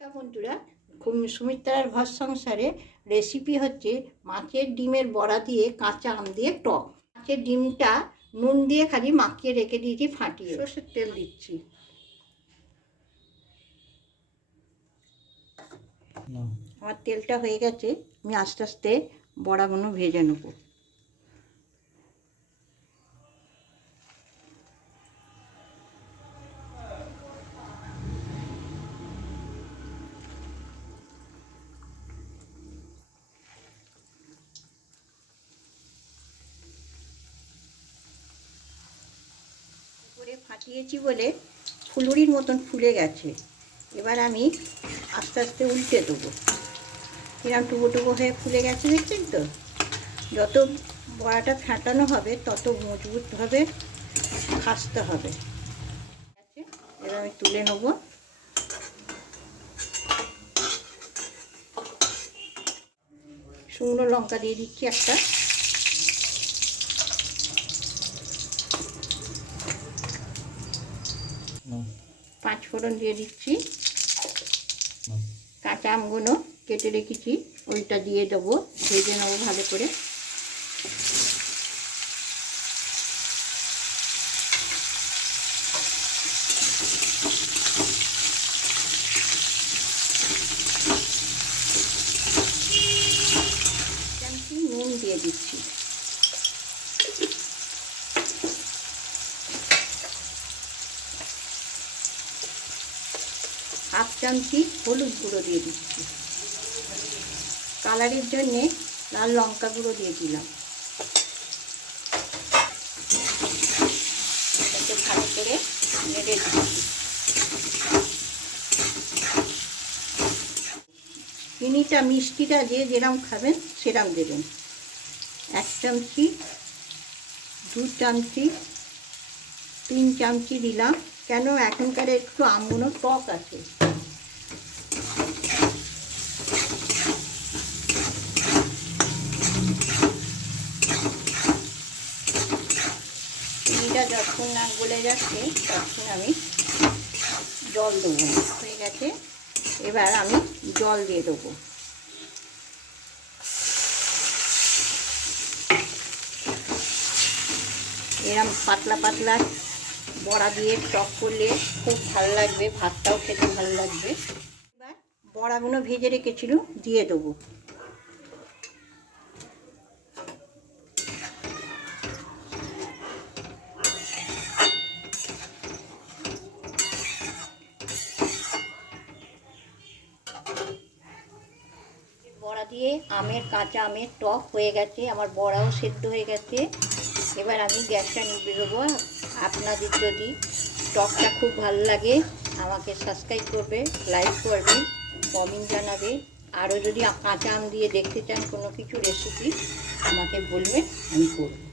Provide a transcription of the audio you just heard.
নমস্কার বন্ধুরা সুমিত্রার ঘর সংসারে রেসিপি হচ্ছে মাছের ডিমের বড়া দিয়ে কাঁচা আম দিয়ে টক। মাছের ডিমটা নুন দিয়ে খালি মাখিয়ে রেখে দিয়েছি ফাটিয়ে। সর্ষের তেল দিচ্ছি। আমার তেলটা হয়ে গেছে আমি আস্তে আস্তে বড়াগুলো ভেজে নেব। ফাটিয়েছি বলে ফুলুরির মতন ফুলে গেছে। এবার আমি আস্তে আস্তে উল্টে দেবো। কিরম টুকো টুকো হয়ে ফুলে গেছে, দেখছেন তো? যত বড়াটা ফাটানো হবে, তত মজবুতভাবে খাসতে হবে। এবার আমি তুলে নেব। শুকনো লঙ্কা দিয়ে দিচ্ছি একটা। পাঁচ ফোড়ন দিয়ে দিচ্ছি। কাঁচা আমগুলো কেটে রেখেছি ওইটা দিয়ে দেবো ভেজে নেব ভালো করে। নুন দিয়ে দিচ্ছি। চামচি হলুদ গুঁড়ো দিয়ে দিচ্ছি। কালারের জন্যে লাল লঙ্কা গুঁড়ো দিয়ে দিলাম। ভালো করে নেড়ে দিচ্ছি। চিনিটা মিষ্টিটা যে যেরম খাবেন সেরম দেবেন। এক চামচি দু চামচি, তিন চামচি দিলাম। কেন এখনকার একটু আমগুলো টক আছে চিনিটা যখন না গলে যাচ্ছে তখন আমি জল দেবো। হয়ে গেছে। এবার আমি জল দিয়ে দেবো। এরম পাতলা পাতলা বড়া দিয়ে টক করলে খুব ভালো লাগবে, ভাতটাও খেতে ভালো লাগবে। এবার বড়াগুলো ভেজে রেখেছিল, দিয়ে দেবো। দিয়ে আমের কাঁচা আমের টক হয়ে গেছে, আমার বড়াও সেদ্ধ হয়ে গেছে। এবার আমি গ্যাসটা নিভে দেবো। আপনাদের যদি টকটা খুব ভালো লাগে, আমাকে সাবস্ক্রাইব করবে লাইক করবে কমেন্ট জানাবে। আরও যদি কাঁচা আম দিয়ে দেখতে চান কোনো কিছু রেসিপি আমাকে বলবেন, আমি করব।